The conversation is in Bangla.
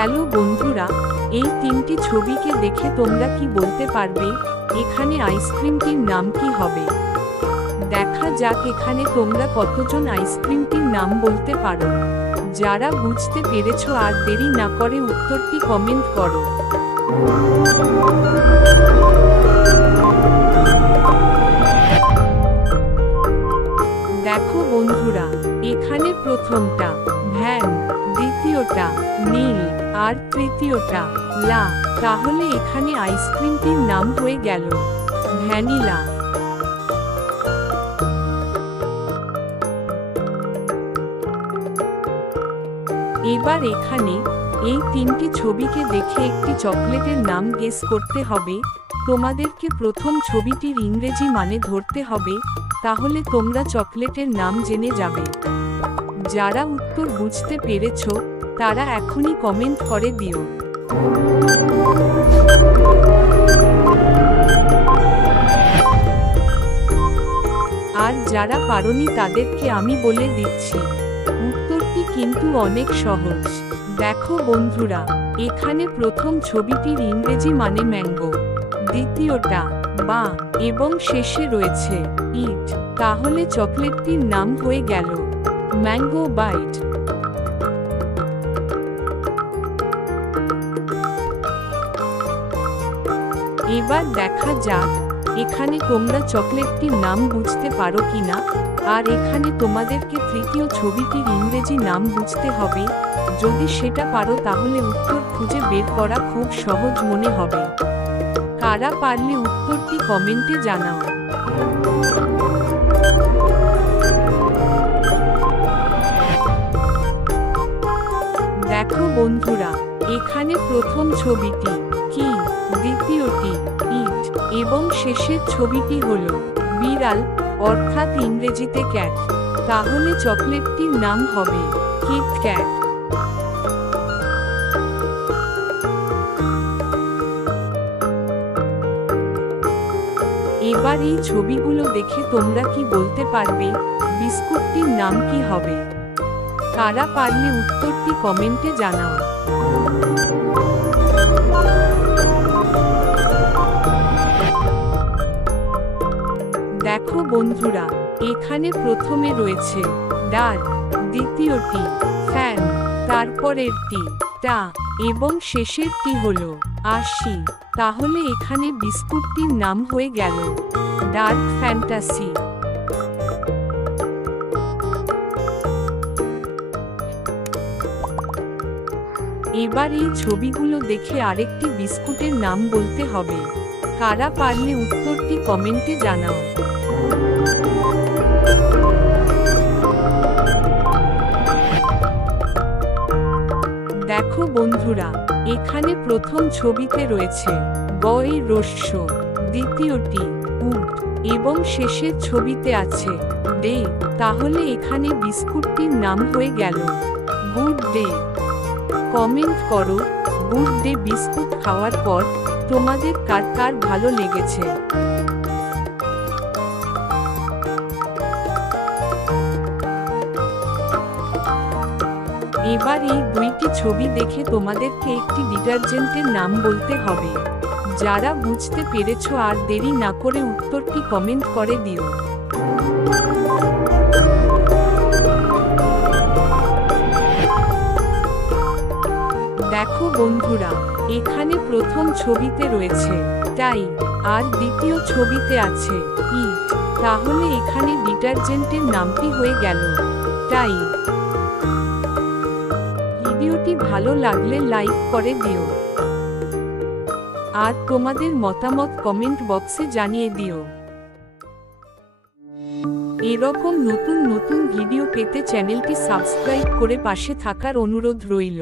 হ্যালো বন্ধুরা, এই তিনটি ছবিকে দেখে তোমরা কি বলতে পারবে এখানে আইসক্রিমটির নাম কি হবে? দেখা যাক এখানে তোমরা কতজন আইসক্রিমটির নাম বলতে পারো। যারা বুঝতে পেরেছো আর দেরি না করে উত্তরটি কমেন্ট করো। দেখো বন্ধুরা, এখানে প্রথমটা ভ্যান, দ্বিতীয়টা নীল আর তৃতীয়টা লা। তাহলে এখানে আইসক্রিমটির নাম হয়ে গেল ভ্যানিলা। এবার এখানে এই তিনটি ছবিকে দেখে একটি চকলেটের নাম গেস করতে হবে। তোমাদেরকে প্রথম ছবিটির ইংরেজি মানে ধরতে হবে, তাহলে তোমরা চকলেটের নাম জেনে যাবে। যারা উত্তর বুঝতে পেরেছো তারা এখনই কমেন্ট করে দিও। আর যারা পারোনি তাদেরকে আমি বলে দিচ্ছি, উত্তরটি কিন্তু অনেক সহজ। দেখো বন্ধুরা, এখানে প্রথম ছবিটির ইংরেজি মানে ম্যাঙ্গো, দ্বিতীয়টা বা এবং শেষে রয়েছে ইট। তাহলে চকলেটটির নাম হয়ে গেল ম্যাঙ্গো বাইট। এবার দেখা যাক এখানে তোমরা চকলেটটির নাম বুঝতে পারো কিনা। আর এখানে তোমাদেরকে তৃতীয় ছবিটির ইংরেজি নাম বুঝতে হবে। যদি সেটা পারো তাহলে উত্তর খুঁজে বের করা খুব সহজ মনে হবে। কারা পারলে উত্তরটি কমেন্টে জানাও। দেখো বন্ধুরা, এখানে প্রথম ছবিটি কি, দ্বিতীয়টি ইট এবং শেষের ছবিটি হলো বিড়াল, অর্থাৎ ইংরেজিতে ক্যাট। তাহলে চকলেটটির নাম হবে কিট ক্যাট। এবার এই ছবিগুলো দেখে তোমরা কি বলতে পারবে বিস্কুটটির নাম কি হবে? কারা পারলে উত্তরটি কমেন্টে জানাও। দেখো বন্ধুরা, এখানে প্রথমে রয়েছে ডাল, দ্বিতীয়টি ফ্যান, তারপরেরটি টা এবং শেষেরটি হলো আশি। তাহলে এখানে বিস্কুটটির নাম হয়ে গেল ডার্ক ফ্যান্টাসি। এবার এই ছবিগুলো দেখে আরেকটি বিস্কুটের নাম বলতে হবে। কারা পারলে উত্তরটি কমেন্টে জানাও। দেখো বন্ধুরা, এখানে প্রথম ছবিতে রয়েছে গই রস্য, দ্বিতীয়টি উট এবং শেষের ছবিতে আছে ডে। তাহলে এখানে বিস্কুটটির নাম হয়ে গেল গুড ডে। কমেন্ট করো গুড ডে বিস্কুট খাওয়ার পর তোমাদের কার কার ভালো লেগেছে। এবার এই দুইটি ছবি দেখে তোমাদেরকে একটি ডিটারজেন্টের নাম বলতে হবে। যারা বুঝতে পেরেছো আর দেরি না করে উত্তরটি কমেন্ট করে দিও। দেখো বন্ধুরা, এখানে প্রথম ছবিতে রয়েছে টাই আর দ্বিতীয় ছবিতে আছে ইট। তাহলে এখানে ডিটারজেন্টের নামটি হয়ে গেল টাই। ভিডিওটি ভালো লাগলে লাইক করে দিও আর তোমাদের মতামত কমেন্ট বক্সে জানিয়ে দিও। এরকম নতুন নতুন ভিডিও পেতে চ্যানেলটি সাবস্ক্রাইব করে পাশে থাকার অনুরোধ রইল।